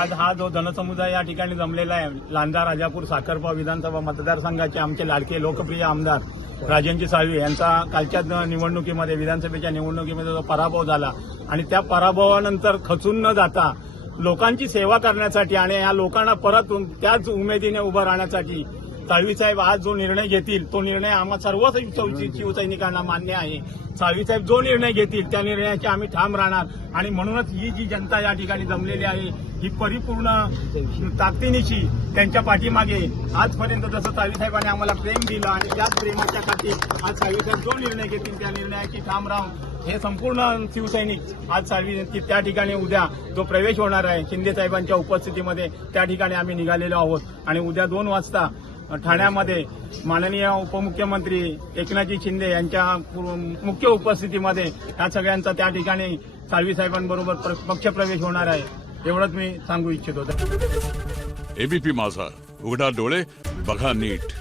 आज हा जो जनसमुदाय या ठिकाणी जमलेला आहे, लांजा राजापूर साखरपा विधानसभा मतदारसंघाचे आमचे लाडके लोकप्रिय आमदार राजेंद्र साळवी यांचा कालच्या निवडणुकीमध्ये विधानसभेच्या निवडणुकीमध्ये जो पराभव झाला आणि त्या पराभवानंतर खचून न जाता लोकांची सेवा करण्यासाठी आणि या लोकांना परत त्याच उमेदीने उभं राहण्यासाठी साळवी साहेब आज जो निर्णय घेतील तो निर्णय आम्हा सर्व शिवसैनिकांना मान्य आहे. साळवी साहेब जो निर्णय घेतील त्या निर्णयाचे आम्ही ठाम राहणार आणि म्हणूनच ही जी जनता या ठिकाणी जमलेली आहे ही परिपूर्ण ताकदीनिशी त्यांच्या पाठीमागे आजपर्यंत जसं साळवी साहेबांनी आम्हाला प्रेम दिलं आणि त्याच प्रेमाच्या खातीर आज साळवी साहेब जो निर्णय घेतील त्या निर्णयाची ठाम राहून हे संपूर्ण शिवसैनिक आज साळवी त्या ठिकाणी उद्या जो प्रवेश होणार आहे शिंदे साहेबांच्या उपस्थितीमध्ये त्या ठिकाणी आम्ही निघालेलो आहोत आणि उद्या 2 वाजता ठाण्यामध्ये माननीय उपमुख्यमंत्री एकनाथजी शिंदे यांच्या मुख्य उपस्थितीमध्ये या सगळ्यांचा त्या ठिकाणी साळवी साहेबांबरोबर पक्षप्रवेश होणार आहे एवढंच मी सांगू इच्छित होतो. एबीपी माझा, उघडा डोळे बघा नीट.